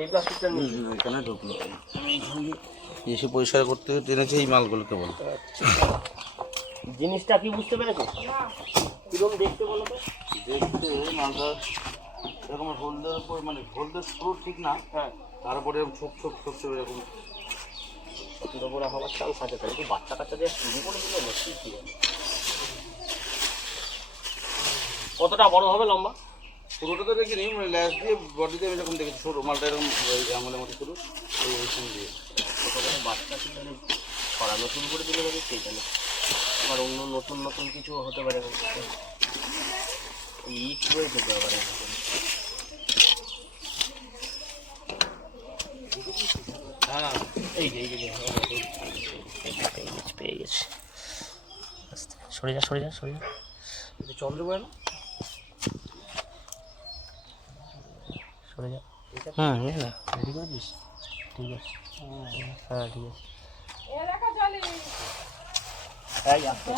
এই প্লাস্টিকটা এখানে ঢুকলো এসে পরিষ্কার করতে টেনেছে এই মালগুলোকে বল। জিনিসটা কি বুঝতে পেরেছো? কিরকম দেখতে বলো তো? দেখতে মালটা এরকম হলদের উপর, মানে হলদের পুরো ঠিক না, হ্যাঁ, তারপরে ছোপ ছোপ ছোপ ছোপ এরকম পুরোপুরা হওয়ার চান্স আছে। তাহলে কি বাচ্চা কাচ্চা দিয়ে শুরু করে দিল না কি? কতটা বড় হবে লম্বা? পুরোটা তো দেখিনি, মানে ল্যাস দিয়ে বডিতে আমি এরকম দেখেছি ছোটো মালটা এরকম আঙুলের মতো শুরু ওইখান দিয়ে কতটা বাচ্চা কিন্তু ছড়ানো শুরু করে দিলে হবে সেইখানে। আবার অন্য নতুন নতুন কিছু হতে পারে, ইট হয়ে যেতে পারে। হ্যাঁ এই যে পেয়ে গেছে। সরে যা সরে যা সরে যা। চন্দ্রবায়ন সরে যা। হ্যাঁ রেডি করেছিস? ঠিক আছে, হ্যাঁ ঠিক আছে। এই আসতে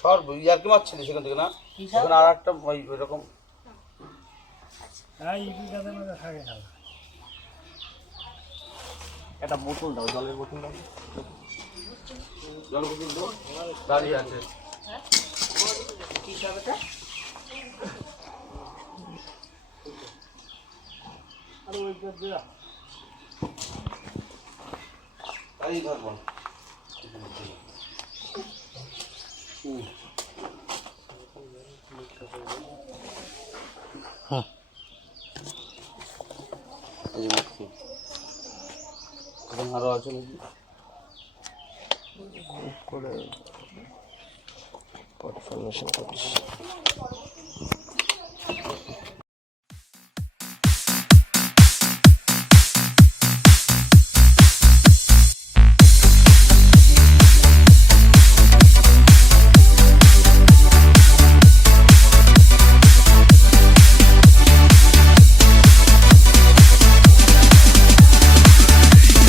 সর ইয়ার্কি মারছিলি সেখান থেকে না? সেখানে আর একটা ওইরকম একটা বোতল দাও, জলের বোতল দাও। জল বোতল তো দাঁড়িয়ে আছে। কি খাবেটা? আরে ওই যা তাই ধরবো হ্যাঁ এই যে মুক্তি আরো আছে নাকি করে পট ফরমেশন করছি।